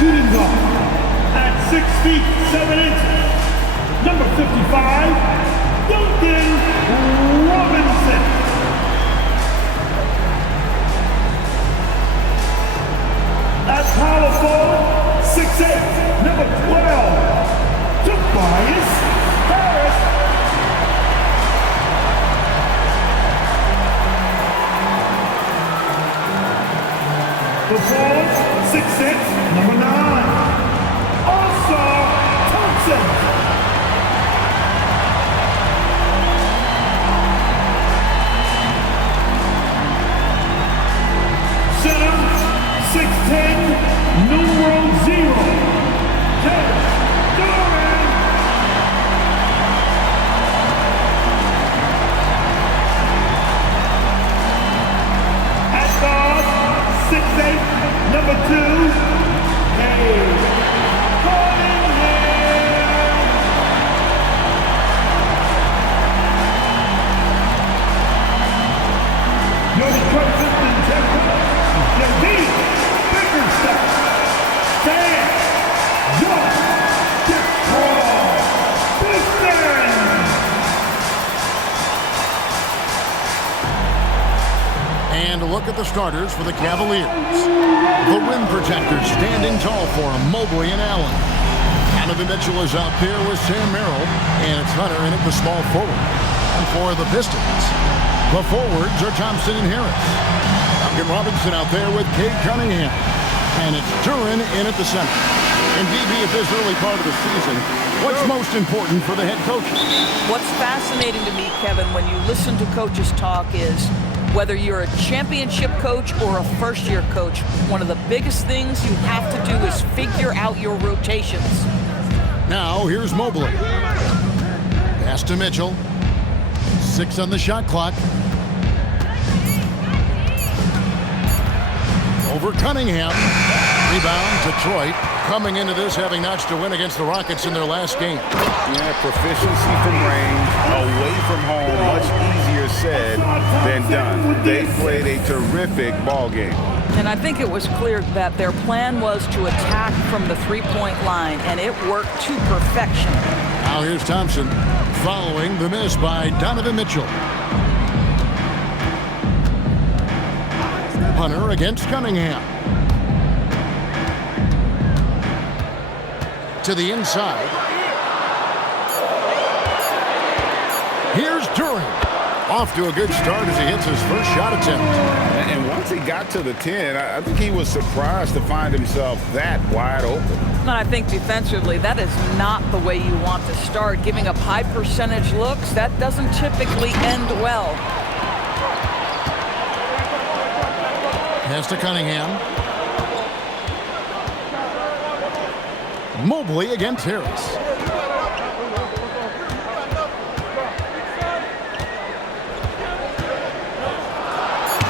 shooting guard. At 6 feet 7 inches, number 55, Duncan Robinson. At power forward, 6'8", number 12, Tobias Harris. The forwards, 6'6", number 9, Oscar Thompson. Center, 6'10", numero 0, Ted Duran. At guard, 6'8", number 2, Dave Cunningham. Your present in temple, David Bickerstaff. Stand your Detroit Pistons. And a look at the starters for the Cavaliers. The rim protectors standing tall for them, Mobley and Allen. Donovan Mitchell is out there with Sam Merrill, and it's Hunter in at the small forward. And for the Pistons, the forwards are Thompson and Harris. Duncan Robinson out there with Cade Cunningham. And it's Duran in at the center. And DB, at this early part of the season, what's most important for the head coaches? What's fascinating to me, Kevin, when you listen to coaches talk is whether you're a championship coach or a first-year coach, one of the biggest things you have to do is figure out your rotations. Now, here's Mobley. Pass to Mitchell. 6 on the shot clock. Over Cunningham. Rebound, Detroit. Coming into this having notched a win against the Rockets in their last game. Yeah, proficiency from range, away from home, much easier said than done. They played a terrific ball game. And I think it was clear that their plan was to attack from the three-point line, and it worked to perfection. Now here's Thompson following the miss by Donovan Mitchell. Hunter against Cunningham. To the inside. Here's Duran. Off to a good start as he hits his first shot attempt. And once he got to the 10, I think he was surprised to find himself that wide open. And I think defensively, that is not the way you want to start. Giving up high percentage looks, that doesn't typically end well. Pass to Cunningham. Mobley against Harris.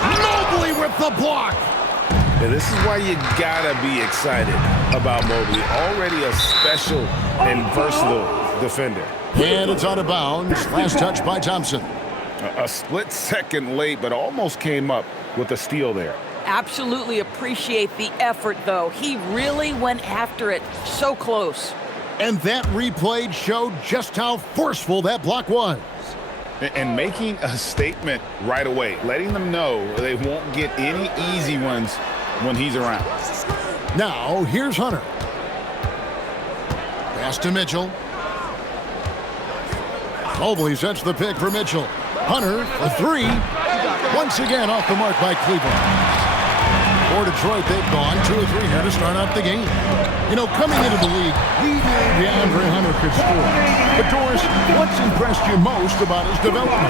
Mobley with the block. Yeah, this is why you gotta be excited about Mobley. Already a special and versatile defender. And it's out of bounds. Last touch by Thompson. A split second late, but almost came up with a steal there. Absolutely appreciate the effort, though. He really went after it so close. And that replay showed just how forceful that block was. And making a statement right away, letting them know they won't get any easy ones when he's around. Now, here's Hunter. Pass to Mitchell. Mobley sets the pick for Mitchell. Hunter, a three. Once again off the mark by Cleveland. For Detroit, they've gone 2 or 3 here to start out the game. You know, coming into the league, we knew DeAndre Hunter could score. But Doris, what's impressed you most about his development?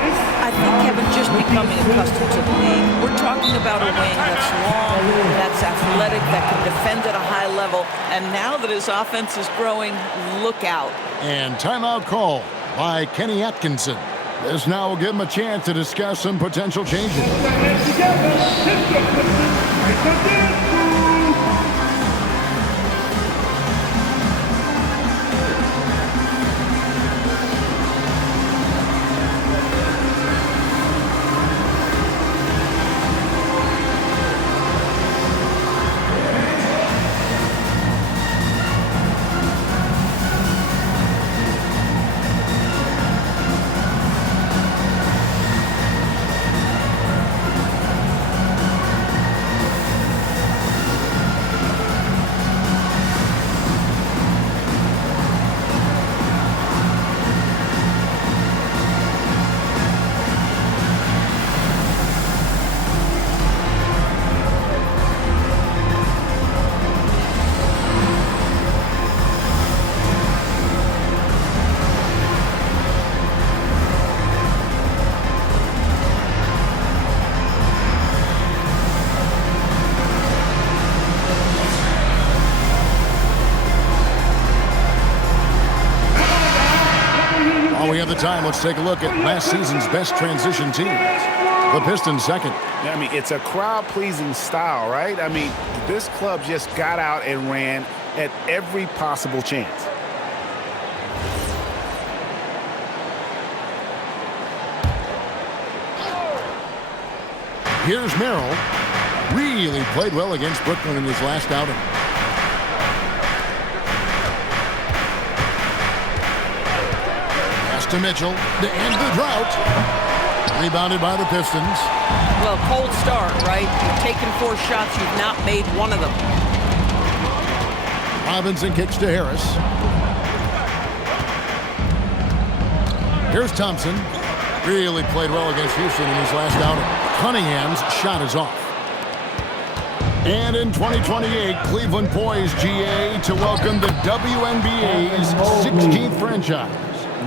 I think Kevin just becoming accustomed to the league. We're talking about a wing that's long, that's athletic, that can defend at a high level. And now that his offense is growing, look out. And timeout call by Kenny Atkinson. This now will give him a chance to discuss some potential changes. the time, let's take a look at last season's best transition teams. The Pistons second. I mean, it's a crowd-pleasing style, right? I mean, this club just got out and ran at every possible chance. Here's Merrill. Really played well against Brooklyn in his last outing. Pass to Mitchell to end the drought. Rebounded by the Pistons. Well, cold start, right? You've taken 4 shots. You've not made one of them. Robinson kicks to Harris. Here's Thompson. Really played well against Houston in his last outing. Cunningham's shot is off. And in 2028, Cleveland poised, GA, to welcome the WNBA's 16th franchise.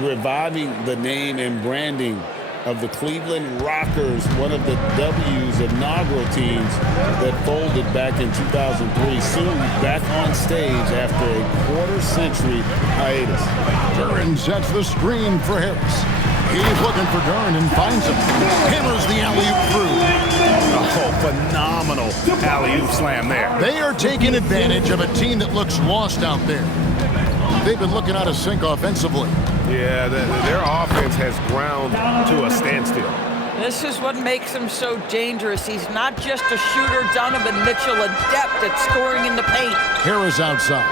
Reviving the name and branding of the Cleveland Rockers, one of the W's inaugural teams that folded back in 2003, soon back on stage after a quarter-century hiatus. Duran sets the screen for Harris. He's looking for Duran and finds him. Hammers the alley-oop through. Oh, phenomenal alley-oop slam there. They are taking advantage of a team that looks lost out there. They've been looking out of sync offensively. Yeah, their offense has ground to a standstill. This is what makes him so dangerous. He's not just a shooter. Donovan Mitchell, adept at scoring in the paint. Harris outside.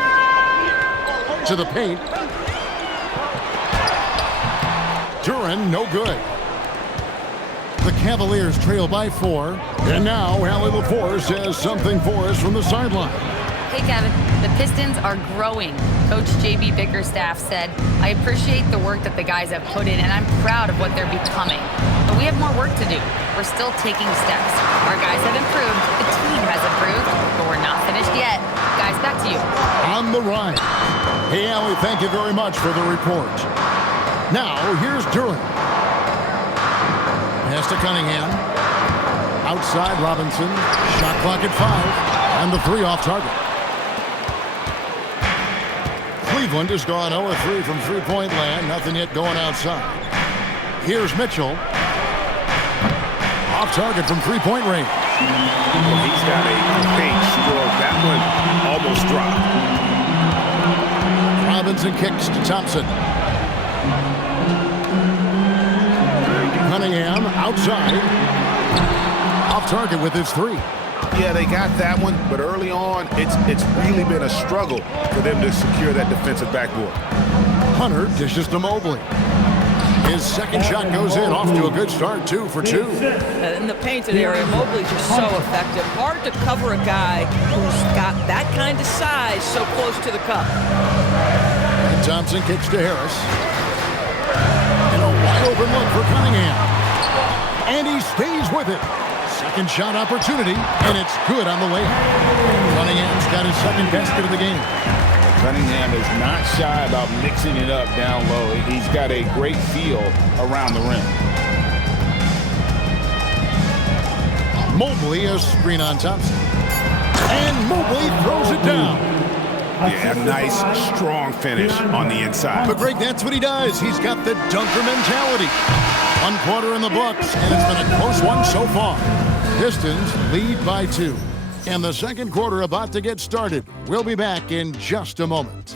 To the paint. Duran, no good. The Cavaliers trail by 4. And now, Allie LaForce has something for us from the sideline. Hey, Kevin. The Pistons are growing. Coach J.B. Bickerstaff said, I appreciate the work that the guys have put in, and I'm proud of what they're becoming. But we have more work to do. We're still taking steps. Our guys have improved. The team has improved. But we're not finished yet. Guys, back to you. On the run. Hey, Allie, thank you very much for the report. Now, here's Duran. Pass to Cunningham. Outside, Robinson. Shot clock at 5. And the 3 off target. Cleveland has gone 0-3 from three-point land. Nothing yet going outside. Here's Mitchell. Off target from three-point range. Well, he's got a paint stroke. That one almost dropped. Robinson kicks to Thompson. Cunningham outside. Off target with his 3. Yeah, they got that one, but early on, it's really been a struggle for them to secure that defensive backboard. Hunter dishes to Mobley. His second shot goes in, off to a good start, 2 for 2. In the painted area, Mobley's just so effective. Hard to cover a guy who's got that kind of size so close to the cup. And Thompson kicks to Harris. And a wide open look for Cunningham. And he stays with it. Second shot opportunity, and it's good on the layup. Cunningham's got his second basket of the game. Cunningham is not shy about mixing it up down low. He's got a great feel around the rim. Mobley, a screen on Thompson. And Mobley throws it down. Yeah, nice, strong finish on the inside. But Greg, that's what he does. He's got the dunker mentality. 1 quarter in the books, and it's been a close one so far. Pistons lead by 2. And the second quarter about to get started. We'll be back in just a moment.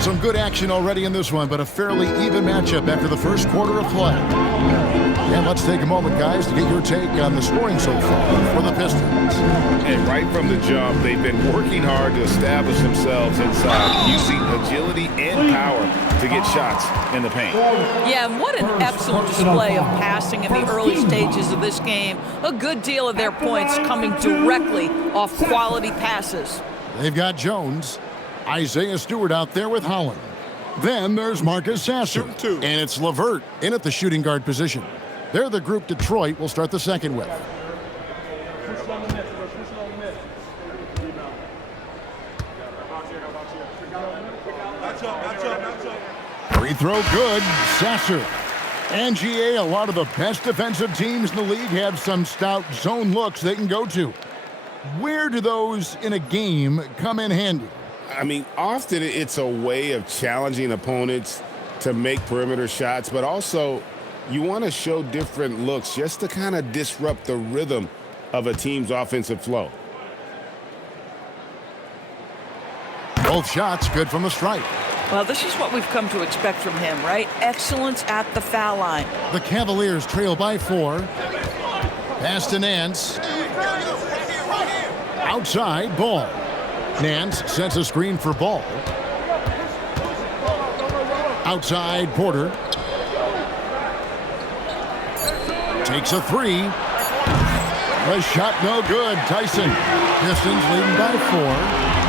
Some good action already in this one, but a fairly even matchup after the first quarter of play. And let's take a moment, guys, to get your take on the scoring so far for the Pistons. And right from the jump, they've been working hard to establish themselves inside, using agility and power to get shots in the paint. Yeah, and what an excellent display of passing in the early stages of this game. A good deal of their points coming directly off quality passes. They've got Jones. Isaiah Stewart out there with Holland. Then there's Marcus Sasser. And it's LeVert in at the shooting guard position. They're the group Detroit will start the second with. They throw good. Sasser. And GA, a lot of the best defensive teams in the league have some stout zone looks they can go to. Where do those in a game come in handy? I mean, often it's a way of challenging opponents to make perimeter shots, but also you want to show different looks just to kind of disrupt the rhythm of a team's offensive flow. Both shots good from the stripe. Well, this is what we've come to expect from him, right? Excellence at the foul line. The Cavaliers trail by 4. Pass to Nance. Outside, Ball. Nance sets a screen for Ball. Outside, Porter. Takes a 3. The shot no good. Tyson. Pistons leading by 4.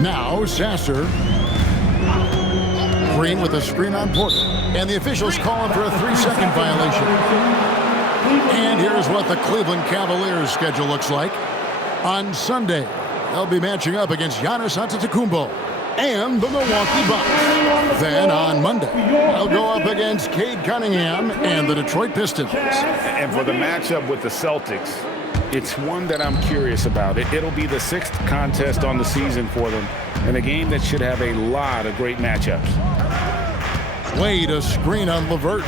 Now Sasser. Green with a screen on Porter. And the officials call him for a 3-second violation. And here's what the Cleveland Cavaliers schedule looks like. On Sunday, they'll be matching up against Giannis Antetokounmpo and the Milwaukee Bucks. Then on Monday, they'll go up against Cade Cunningham and the Detroit Pistons. And for the matchup with the Celtics, it's one that I'm curious about. It'll be the 6th contest on the season for them, and a game that should have a lot of great matchups. Wade a screen on LeVert.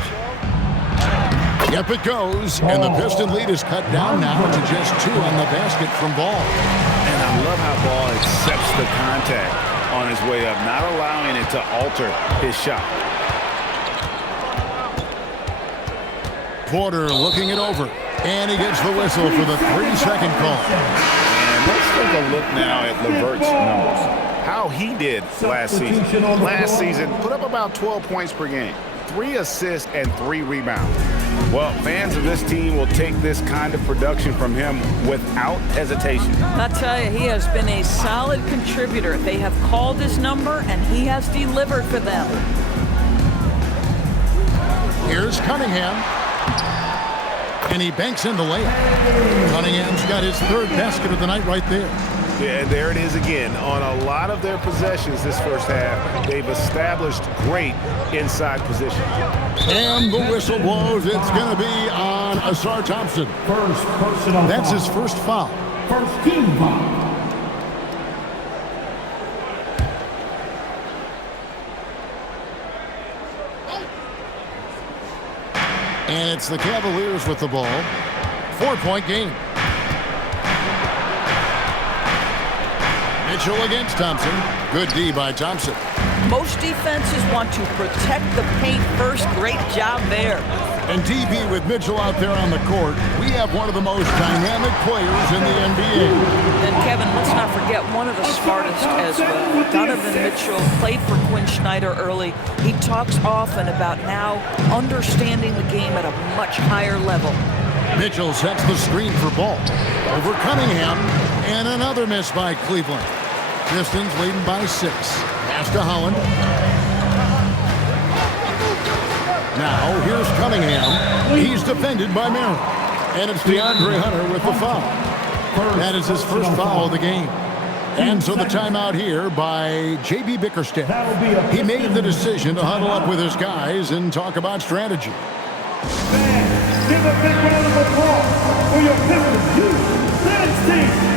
Yep, it goes, and the Piston lead is cut down now to just 2 on the basket from Ball. And I love how Ball accepts the contact on his way up, not allowing it to alter his shot. Porter looking it over, and he gets the whistle for the 3-second call. And let's take a look now at LeVert's numbers. How he did last season. Last season, put up about 12 points per game, 3 assists and 3 rebounds. Well, fans of this team will take this kind of production from him without hesitation. I'll tell you, he has been a solid contributor. They have called his number, and he has delivered for them. Here's Cunningham. And he banks in the layup. Cunningham's got his 3rd basket of the night right there. Yeah, and there it is again. On a lot of their possessions this first half, they've established great inside position. And the whistle blows. It's going to be on Asar Thompson. First personal That's foul. his first foul. First team foul. And it's the Cavaliers with the ball. 4-point game. Mitchell against Thompson. Good D by Thompson. Most defenses want to protect the paint first. Great job there. And DB with Mitchell out there on the court, we have one of the most dynamic players in the NBA. And Kevin, let's not forget one of the smartest as well. Donovan Mitchell played for Quinn Snyder early. He talks often about now understanding the game at a much higher level. Mitchell sets the screen for Ball. Over Cunningham, and another miss by Cleveland. Pistons leading by 6. Pass to Holland. Now, here's Cunningham. He's defended by Merrill. And it's DeAndre Hunter with the foul. That is his first foul of the game. And so the timeout here by J.B. Bickerstaff. He made the decision to huddle up with his guys and talk about strategy. Fans, give a big round of applause for your Pistons team.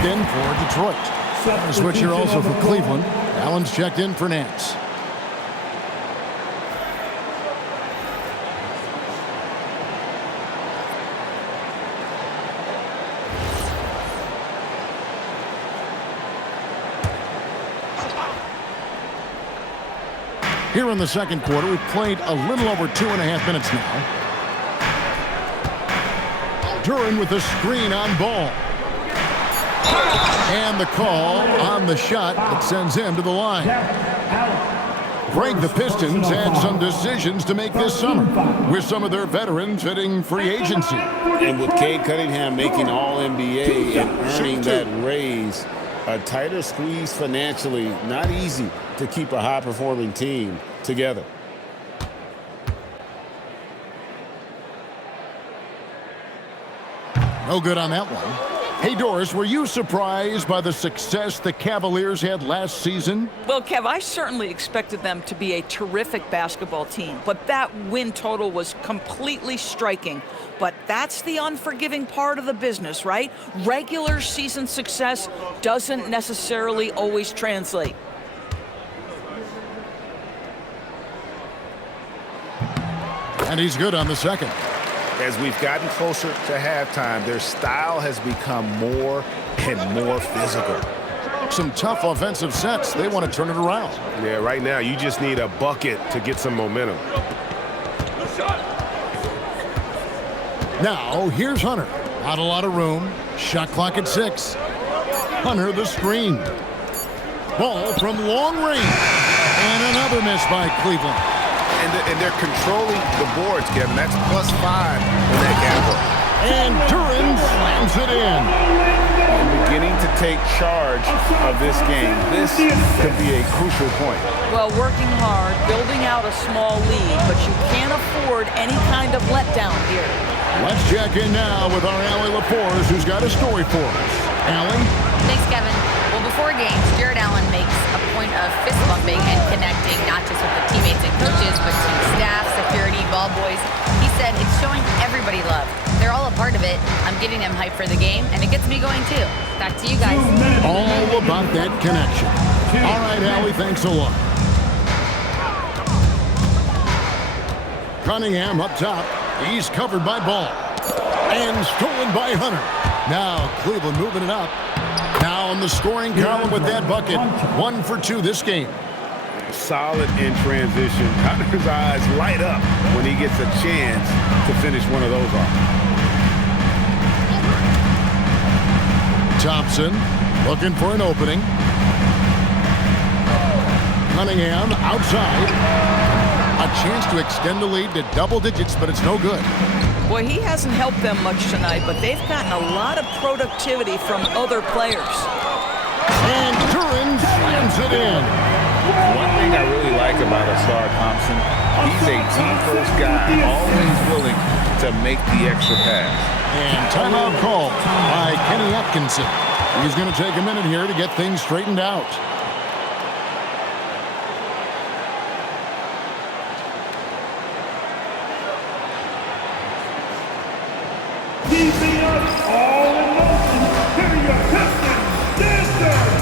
checked in for Detroit. The switcher also for Cleveland. Allen's checked in for Nance. Here in the second quarter, we've played a little over 2.5 minutes now. Duran with the screen on ball. And the call on the shot that sends him to the line. Greg, the Pistons had some decisions to make this summer with some of their veterans hitting free agency. And with Cade Cunningham making All-NBA and earning that raise, a tighter squeeze financially, not easy to keep a high-performing team together. No good on that one. Hey, Doris, were you surprised by the success the Cavaliers had last season? Well, Kev, I certainly expected them to be a terrific basketball team, but that win total was completely striking. But that's the unforgiving part of the business, right? Regular season success doesn't necessarily always translate. And he's good on the second. As we've gotten closer to halftime, their style has become more and more physical. Some tough offensive sets. They want to turn it around. Yeah, right now you just need a bucket to get some momentum. Now, here's Hunter. Not a lot of room. Shot clock at 6. Hunter the screen. Ball from long range. And another miss by Cleveland. And they're controlling the boards, Kevin. That's +5 in that category. And Duran slams it in. And beginning to take charge of this game. This could be a crucial point. Well, working hard, building out a small lead, but you can't afford any kind of letdown here. Let's check in now with our Allie Laporte, who's got a story for us. Allie? Thanks, Kevin. Well, before games, Jared Allen makes a point of fist bumping and connecting, not just with the teammates and coaches, but team staff, security, ball boys. He said it's showing everybody love. They're all a part of it. I'm getting them hyped for the game, and it gets me going too. Back to you guys. All about that connection. All right, Allie, thanks a lot. Cunningham up top. He's covered by Ball. And stolen by Hunter. Now Cleveland moving it up. Now on the scoring column with that bucket. 1 for 2 this game. Solid in transition. Hunter's eyes light up when he gets a chance to finish one of those off. Thompson looking for an opening. Cunningham outside. A chance to extend the lead to double digits, but it's no good. Boy, he hasn't helped them much tonight, but they've gotten a lot of productivity from other players. And Duran slams it in. One thing I really like about Asar Thompson, he's a team-first guy, always willing to make the extra pass. And timeout call by Kenny Atkinson. He's going to take a minute here to get things straightened out. Keeping us all in motion. Here are your Pistons dancers.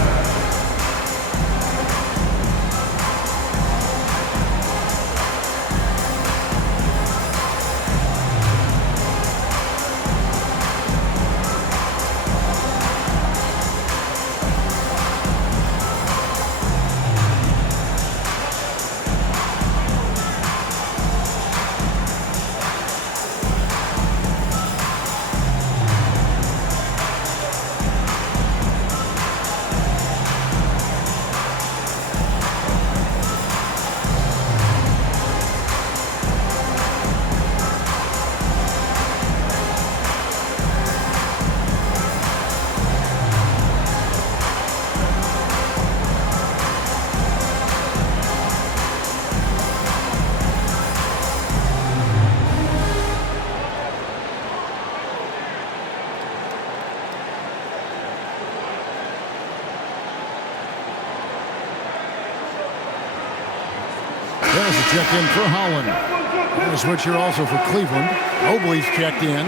There's a check in for Holland. And a switcher also for Cleveland. Mobley's checked in.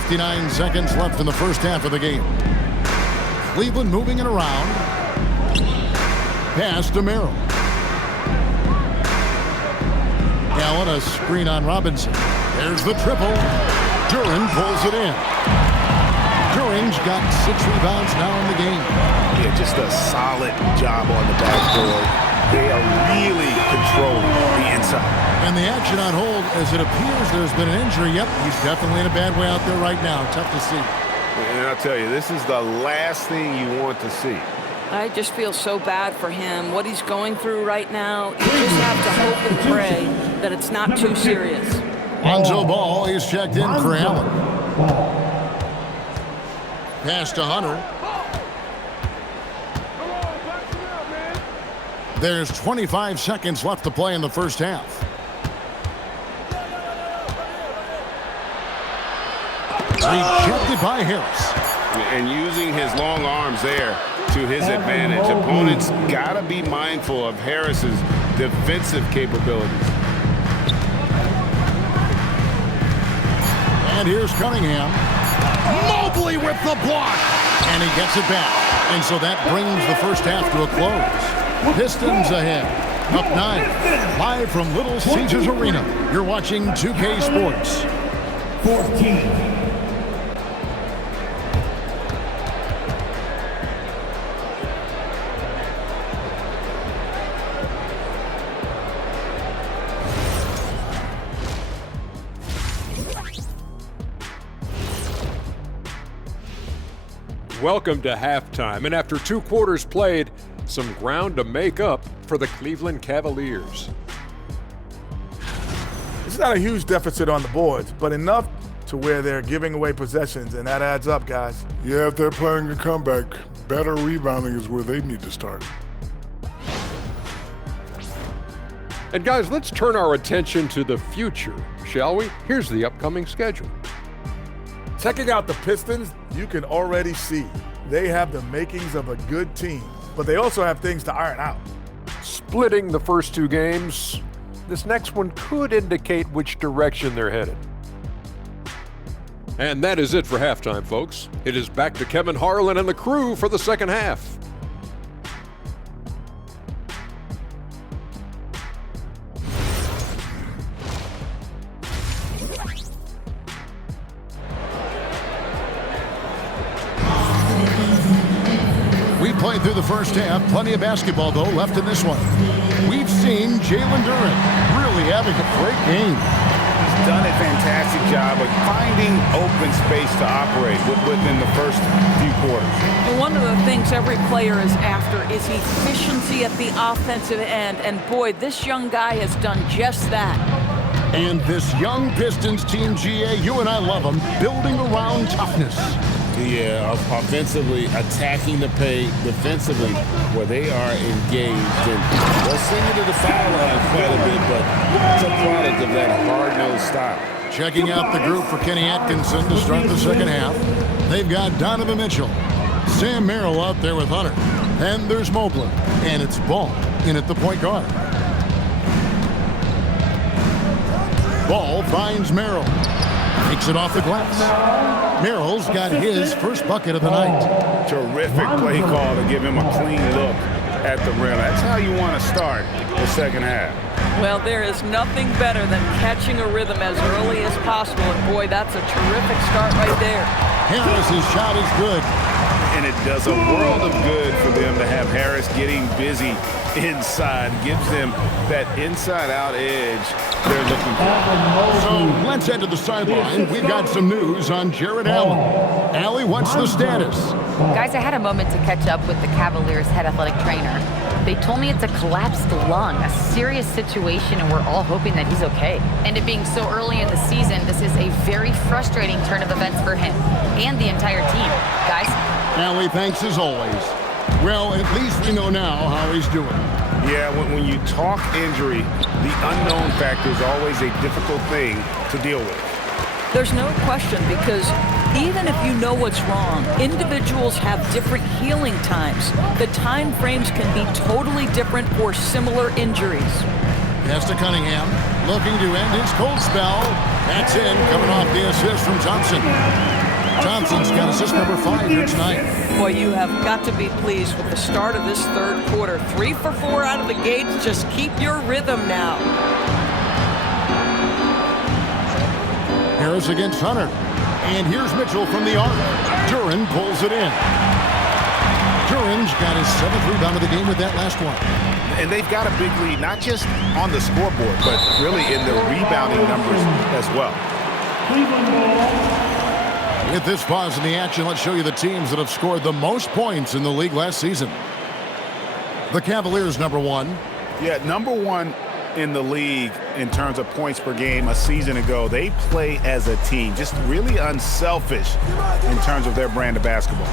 59 seconds left in the first half of the game. Cleveland moving it around. Pass to Merrill. Allen, a screen on Robinson. There's the triple. Duran pulls it in. Duran's got 6 rebounds now in the game. Yeah, just a solid job on the backboard. They are really controlling the inside. And the action on hold, as it appears there's been an injury. Yep, he's definitely in a bad way out there right now. Tough to see. And I'll tell you, this is the last thing you want to see. I just feel so bad for him. What he's going through right now, you just have to hope and pray that it's not too serious. Lonzo Ball is checked in for Allen. Pass to Hunter. There's 25 seconds left to play in the first half. Rejected by Harris. And using his long arms there to his advantage. Opponents got to be mindful of Harris's defensive capabilities. And here's Cunningham. Mobley with the block. And he gets it back. And so that brings the first half to a close. Pistons ahead. Up 9. Live from Little Caesars Arena. You're watching 2K Sports. 14. Welcome to halftime, and after 2 quarters played, some ground to make up for the Cleveland Cavaliers. It's not a huge deficit on the boards, but enough to where they're giving away possessions, and that adds up, guys. Yeah, if they're planning a comeback, better rebounding is where they need to start. And guys, let's turn our attention to the future, shall we? Here's the upcoming schedule. Checking out the Pistons, you can already see they have the makings of a good team, but they also have things to iron out. Splitting the first 2 games, this next one could indicate which direction they're headed. And that is it for halftime, folks. It is back to Kevin Harlan and the crew for the second half. Played through the first half. Plenty of basketball, though, left in this one. We've seen Jalen Duran really having a great game. He's done a fantastic job of finding open space to operate within the first few quarters. And one of the things every player is after is efficiency at the offensive end. And boy, this young guy has done just that. And this young Pistons team, GA, you and I love them, building around toughness. Yeah, offensively, attacking the paint, defensively, where they are engaged. And they'll send you to the foul line quite a bit, but it's a product of that hard-nosed style. Checking out the group for Kenny Atkinson to start the second half. They've got Donovan Mitchell, Sam Merrill out there with Hunter. And there's Mobley. And it's Ball in at the point guard. Ball finds Merrill. Takes it off the glass. Merrill's got his first bucket of the night. Terrific play call to give him a clean look at the rim. That's how you want to start the second half. Well, there is nothing better than catching a rhythm as early as possible. And boy, that's a terrific start right there. Harris's shot is good. And it does a world of good for them to have Harris getting busy inside. Gives them that inside-out edge they're looking for. So let's head to the sideline. We've got some news on Jared Allen. Allie, what's the status? Guys, I had a moment to catch up with the Cavaliers head athletic trainer. They told me it's a collapsed lung, a serious situation, and we're all hoping that he's okay. And it being so early in the season, this is a very frustrating turn of events for him and the entire team. Guys? Allie, thanks as always. Well, at least we know now how he's doing. Yeah, when you talk injury, the unknown factor is always a difficult thing to deal with. There's no question, because even if you know what's wrong, individuals have different healing times. The time frames can be totally different for similar injuries. Pass to Cunningham. Looking to end his cold spell. That's in. Coming off the assist from Thompson. Thompson's got assist number 5 here tonight. Boy, you have got to be pleased with the start of this third quarter. 3 for 4 out of the gate. Just keep your rhythm now. Harris against Hunter. And here's Mitchell from the arc. Duren pulls it in. Duren's got his 7th rebound of the game with that last one. And they've got a big lead, not just on the scoreboard, but really in the rebounding numbers as well. Cleveland ball. With this pause in the action, let's show you the teams that have scored the most points in the league last season. The Cavaliers, number 1. Yeah, number 1 in the league in terms of points per game a season ago. They play as a team, just really unselfish in terms of their brand of basketball.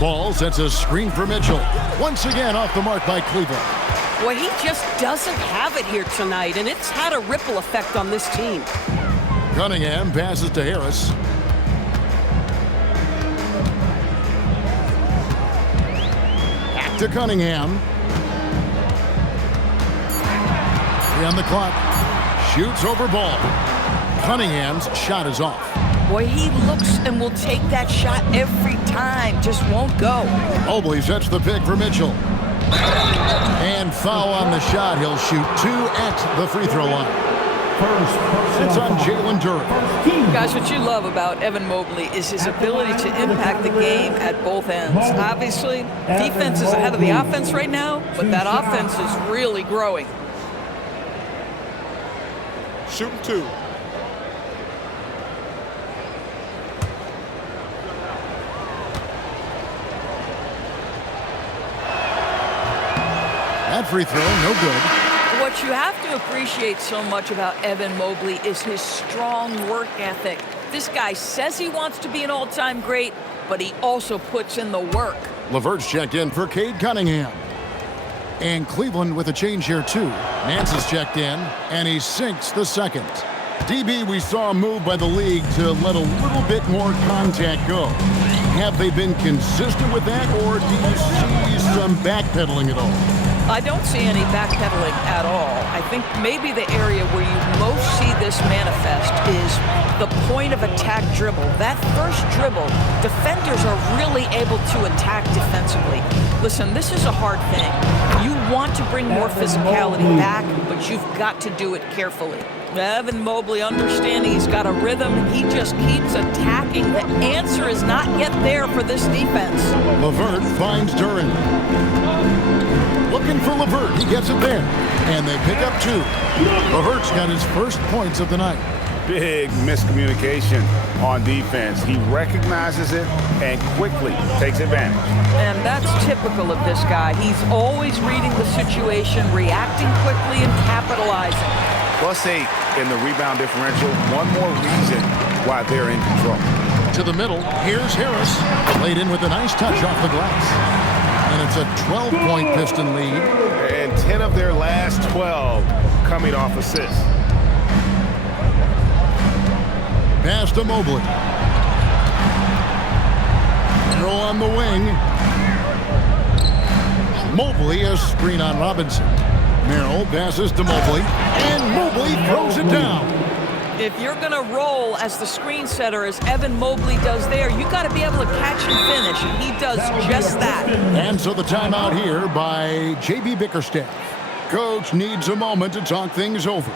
Ball sets a screen for Mitchell. Once again off the mark by Cleveland. Boy, he just doesn't have it here tonight, and it's had a ripple effect on this team. Cunningham passes to Harris. Back to Cunningham. 3 on the clock. Shoots over ball. Cunningham's shot is off. Boy, he looks and will take that shot every time. Just won't go. Mobley sets the pick for Mitchell. And foul on the shot. He'll shoot 2 at the free throw line. It's on Jalen Duren. Guys, what you love about Evan Mobley is his ability to impact the game at both ends. Obviously, defense is ahead of the offense right now, but that offense is really growing. Shooting 2. That free throw, no good. What you have to appreciate so much about Evan Mobley is his strong work ethic. This guy says he wants to be an all-time great, but he also puts in the work. LeVert's checked in for Cade Cunningham. And Cleveland with a change here, too. Nance is checked in, and he sinks the second. DB, we saw a move by the league to let a little bit more contact go. Have they been consistent with that, or do you see some backpedaling at all? I don't see any backpedaling at all. I think maybe the area where you most see this manifest is the point of attack dribble. That first dribble, defenders are really able to attack defensively. Listen, this is a hard thing. You want to bring more physicality back, but you've got to do it carefully. Evan Mobley understanding he's got a rhythm. He just keeps attacking. The answer is not yet there for this defense. LeVert finds Duren. Looking for LeVert. He gets it there. And they pick up 2. LeVert's got his first points of the night. Big miscommunication on defense. He recognizes it and quickly takes advantage. And that's typical of this guy. He's always reading the situation, reacting quickly, and capitalizing. +8 in the rebound differential. One more reason why they're in control. To the middle, here's Harris. Laid in with a nice touch off the glass. And it's a 12-point Piston lead. And 10 of their last 12 coming off assists. Pass to Mobley. Throw on the wing. Mobley, a screen on Robinson. Merrill passes to Mobley, and Mobley throws it down. If you're going to roll as the screen setter, as Evan Mobley does there, you got to be able to catch and finish, and he does just that. And so the timeout here by J.B. Bickerstaff. Coach needs a moment to talk things over.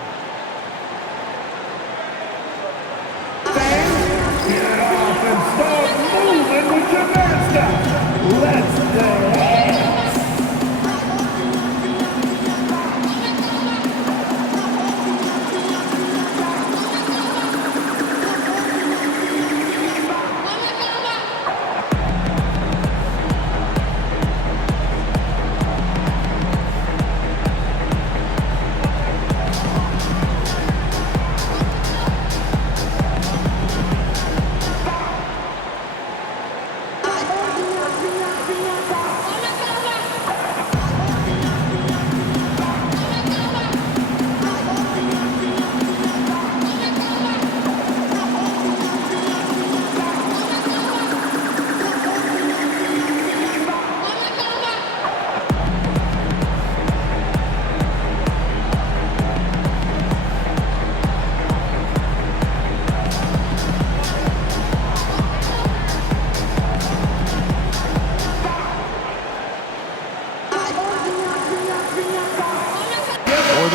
Get off and start moving with your master. Let's go.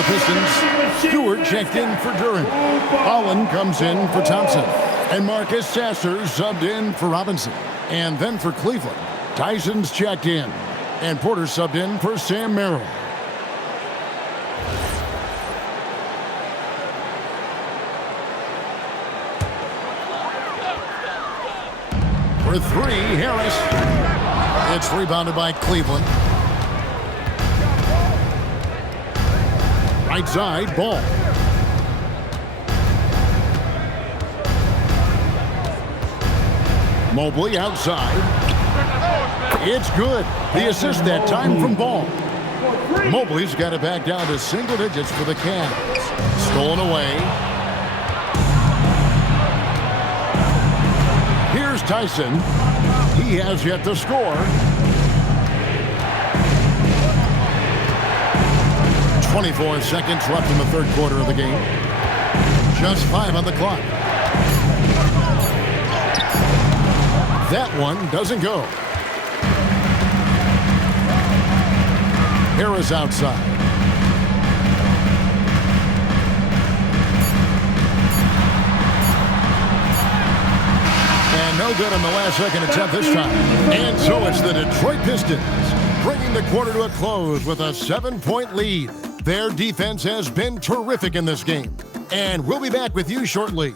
Pistons, Stewart checked in for Duran. Holland comes in for Thompson. And Marcus Sasser subbed in for Robinson. And then for Cleveland, Tyson's checked in. And Porter subbed in for Sam Merrill. For three, Harris. It's rebounded by Cleveland. Right side, Ball. Mobley outside. It's good. The assist that time from Ball. Mobley's got it back down to single digits for the Cavs. Stolen away. Here's Tyson. He has yet to score. 24 seconds left in the third quarter of the game. Just 5 on the clock. That one doesn't go. Harris outside. And no good on the last second attempt this time. And so it's the Detroit Pistons bringing the quarter to a close with a 7-point lead. Their defense has been terrific in this game. And we'll be back with you shortly.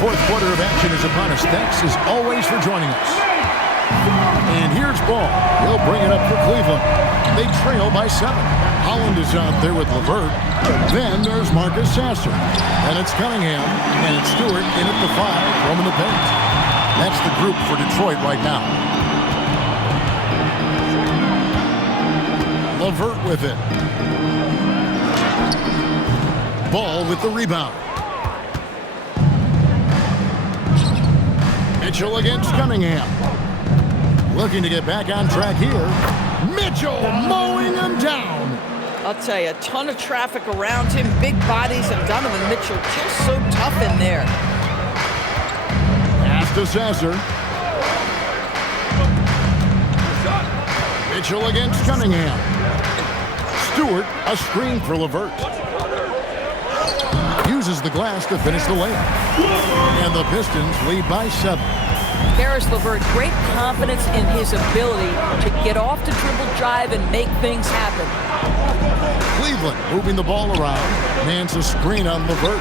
Fourth quarter of action is upon us. Thanks as always for joining us. And here's Ball. He'll bring it up for Cleveland. They trail by 7. Holland is out there with LeVert. Then there's Marcus Sasser. And it's Cunningham. And it's Stewart in at the 5, roaming the paint. That's the group for Detroit right now. LeVert with it. Ball with the rebound. Mitchell against Cunningham. Looking to get back on track here. Mitchell mowing him down. I'll tell you, a ton of traffic around him, big bodies, and Donovan Mitchell just so tough in there. Pass to Sasser. Mitchell against Cunningham. Stewart, a screen for LeVert. Uses the glass to finish the layup. And the Pistons lead by 7. Karis LeVert, great confidence in his ability to get off the dribble drive and make things happen. Cleveland moving the ball around. Man's a screen on LeVert.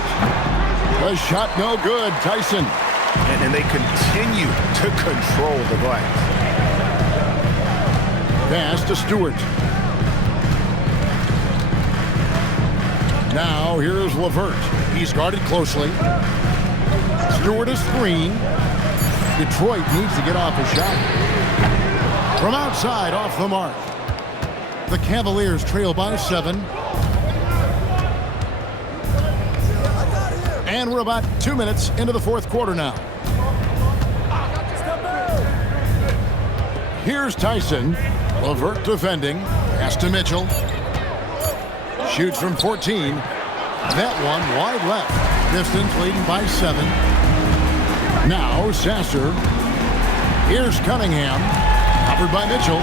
The shot no good. Tyson. And they continue to control the glass. Pass to Stewart. Now here's LeVert. He's guarded closely. Stewart a screen. Detroit needs to get off a shot. From outside, off the mark. The Cavaliers trail by 7. And we're about 2 minutes into the fourth quarter now. Here's Tyson. LeVert defending. Pass to Mitchell. Shoots from 14. That one wide left. Pistons leading by 7. Now Sasser. Here's Cunningham. Covered by Mitchell.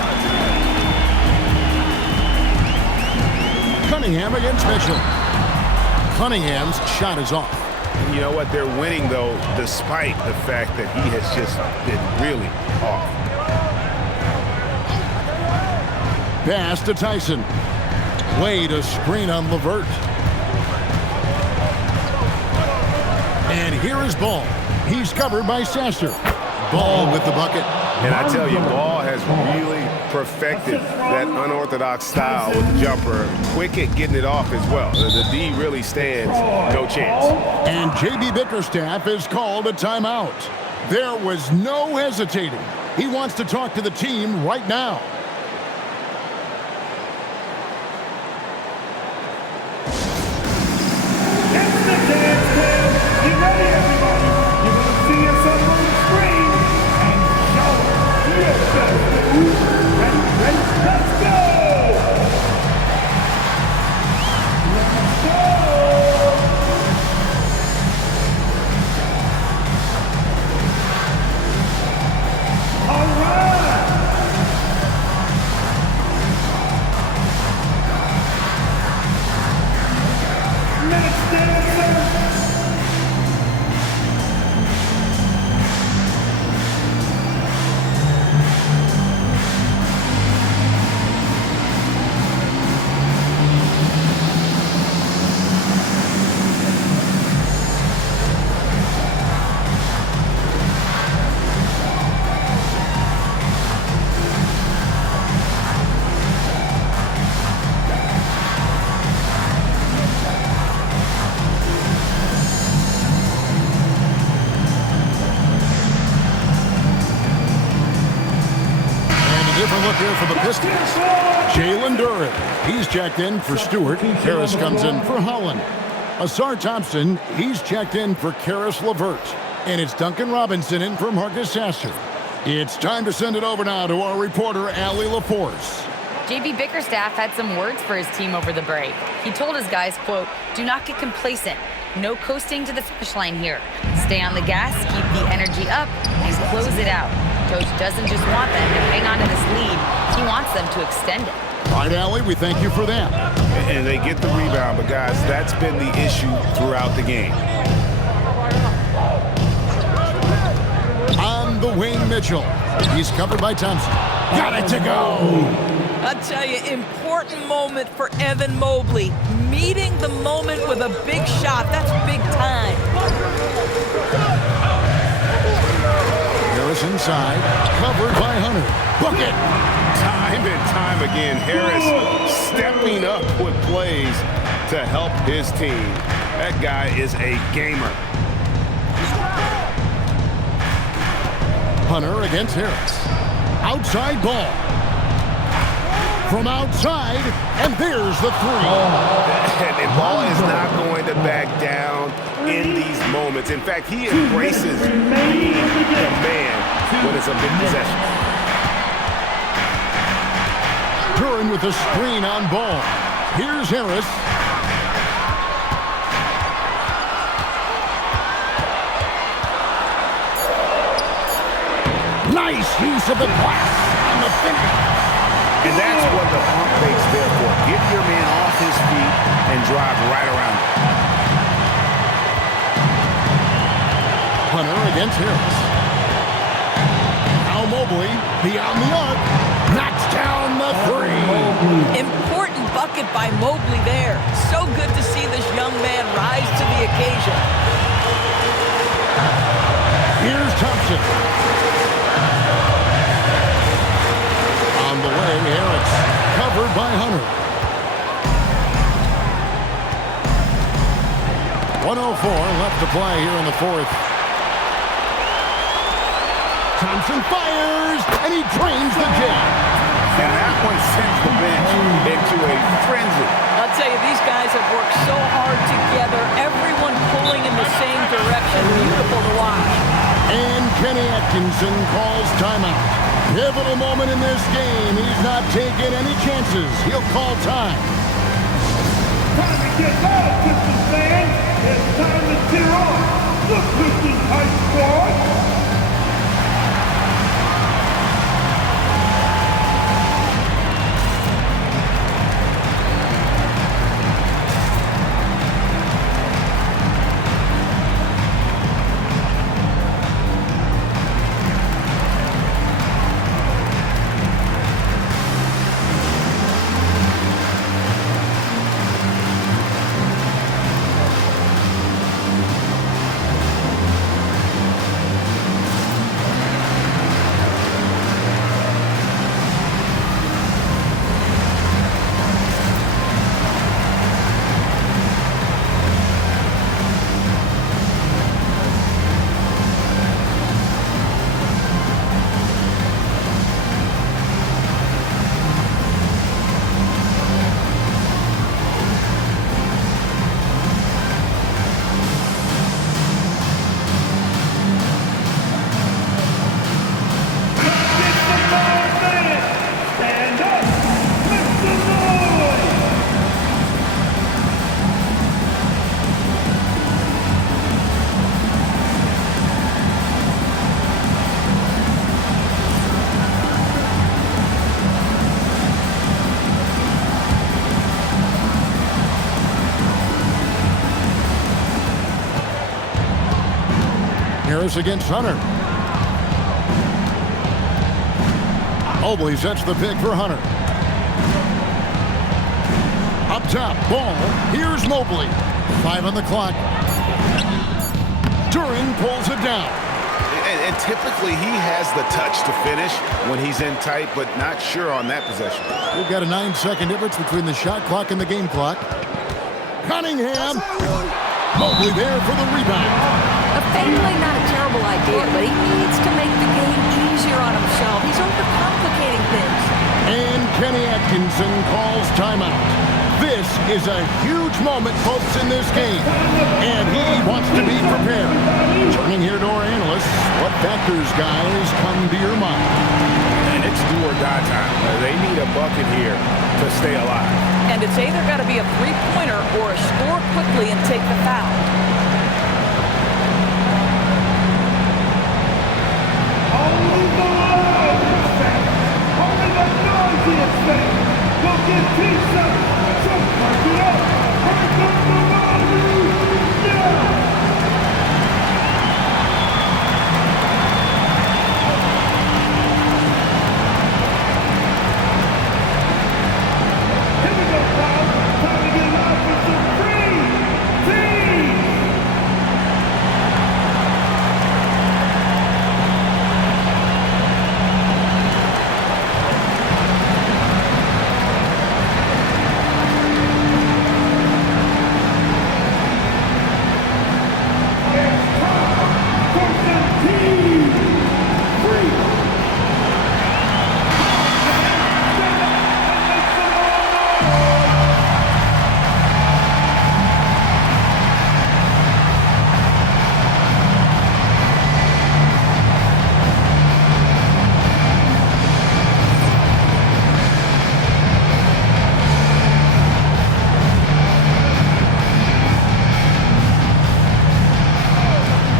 Cunningham against Mitchell. Cunningham's shot is off. You know what? They're winning, though, despite the fact that he has just been really off. Pass to Tyson. Wade a screen on LeVert. And here is Ball. He's covered by Sasser. Ball with the bucket. And I tell you, Ball has really perfected that unorthodox style with the jumper. Quick at getting it off as well. The D really stands no chance. And J.B. Bickerstaff has called a timeout. There was no hesitating. He wants to talk to the team right now. See us up on the screen and show us. here for the Pistons. Jalen Duren. He's checked in for Stewart. Harris comes in for Holland. Asar Thompson, he's checked in for Karis LeVert. And it's Duncan Robinson in for Marcus Sasser. It's time to send it over now to our reporter, Allie LaForce. JB Bickerstaff had some words for his team over the break. He told his guys, quote, "Do not get complacent. No coasting to the finish line here. Stay on the gas, keep the energy up, and close it out." Coach doesn't just want them to hang on to this lead. He wants them to extend it. All right, Allie, we thank you for that. And they get the rebound, but guys, that's been the issue throughout the game. On the wing, Mitchell. He's covered by Thompson. Got it to go. I'll tell you, important moment for Evan Mobley. Meeting the moment with a big shot. That's big time. Harris inside. Covered by Hunter. Book it. Time and time again, Harris stepping up with plays to help his team. That guy is a gamer. Hunter against Harris. Outside ball. From outside, and there's the three. And Ball is not going to back down in these moments. In fact, he embraces being the man when it's a big possession. Duren with a screen on Ball. Here's Harris. Nice use of the glass on the finish. And that's what the pump fake's there for. Get your man off his feet and drive right around him. Hunter against Harris. Now Mobley, beyond the arc, knocks down the three. Important bucket by Mobley there. So good to see this young man rise to the occasion. Here's Thompson. On the way, Harris, covered by Hunter. 1:04 left to play here in the fourth. Thompson fires, and he drains the jam. And that one sends the bench into a frenzy. I'll tell you, these guys have worked so hard together. Everyone pulling in the same direction. Beautiful to watch. And Kenny Atkinson calls timeout. Pivotal moment in this game. He's not taking any chances. He'll call time. Time to get loud, Pistons fans. It's time to cheer on the Pistons Hype Squad. Harris against Hunter. Mobley sets the pick for Hunter. Up top, Ball. Here's Mobley. 5 on the clock. Duren pulls it down. And typically he has the touch to finish when he's in tight, but not sure on that possession. We've got a 9-second difference between the shot clock and the game clock. Cunningham. Mobley there for the rebound. Effectively not a terrible idea, but he needs to make the game easier on himself. He's overcomplicating things. And Kenny Atkinson calls timeout. This is a huge moment, folks, in this game. And he wants to be prepared. Turning here to our analysts, what factors, guys, come to your mind? And it's do or die time. They need a bucket here to stay alive. And it's either got to be a three-pointer or a score quickly and take the foul. Only the loudest fans, only the noisiest fans will get T-shirts. So break it up. Break up the volume now. Here we go, Bob. Time to get loud for some free teams.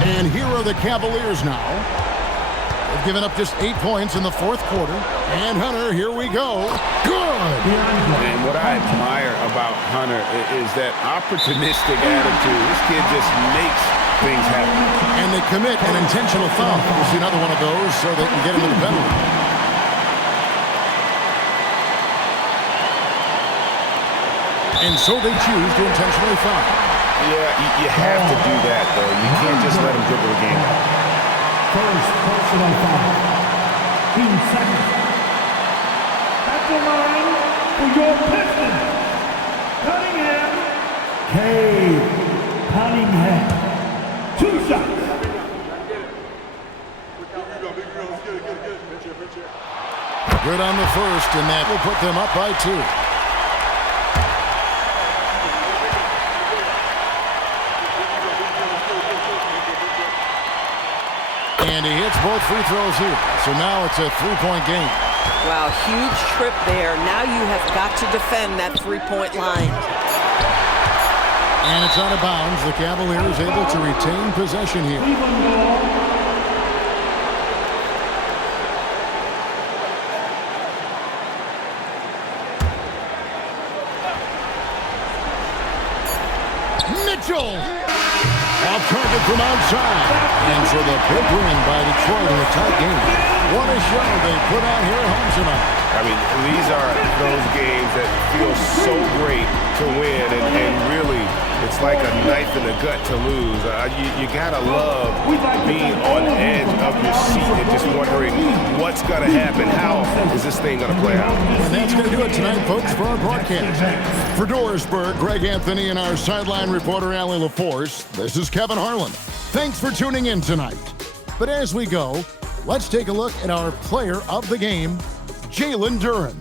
And here are the Cavaliers now. They've given up just 8 points in the fourth quarter. And Hunter, here we go. Good! And what I admire about Hunter is that opportunistic attitude. This kid just makes things happen. And they commit an intentional foul. We'll see another one of those so they can get into the penalty. And so they choose to intentionally foul. Yeah, you have to do that, though. You can't just let him dribble the game out. First personal foul. 2 seconds. At the line for your Pistons. Cunningham. Cunningham. 2 shots. Good on the first, and that will put them up by 2. And he hits both free throws here. So now it's a 3-point game. Wow, huge trip there. Now you have got to defend that three-point line. And it's out of bounds. The Cavaliers able to retain possession here. Mitchell! Off target from outside. And so the big win by Detroit in a tight game. What a show they put on here at home tonight. I mean, these are those games that feel so great to win, and really, it's like a knife in the gut to lose. You gotta love being on the edge of your seat and just wondering what's gonna happen. How is this thing gonna play out? And that's gonna do it tonight, folks, for our broadcast. For Dorisburg, Greg Anthony, and our sideline reporter, Allie LaForce, this is Kevin Harlan. Thanks for tuning in tonight. But as we go, let's take a look at our player of the game, Jalen Duren.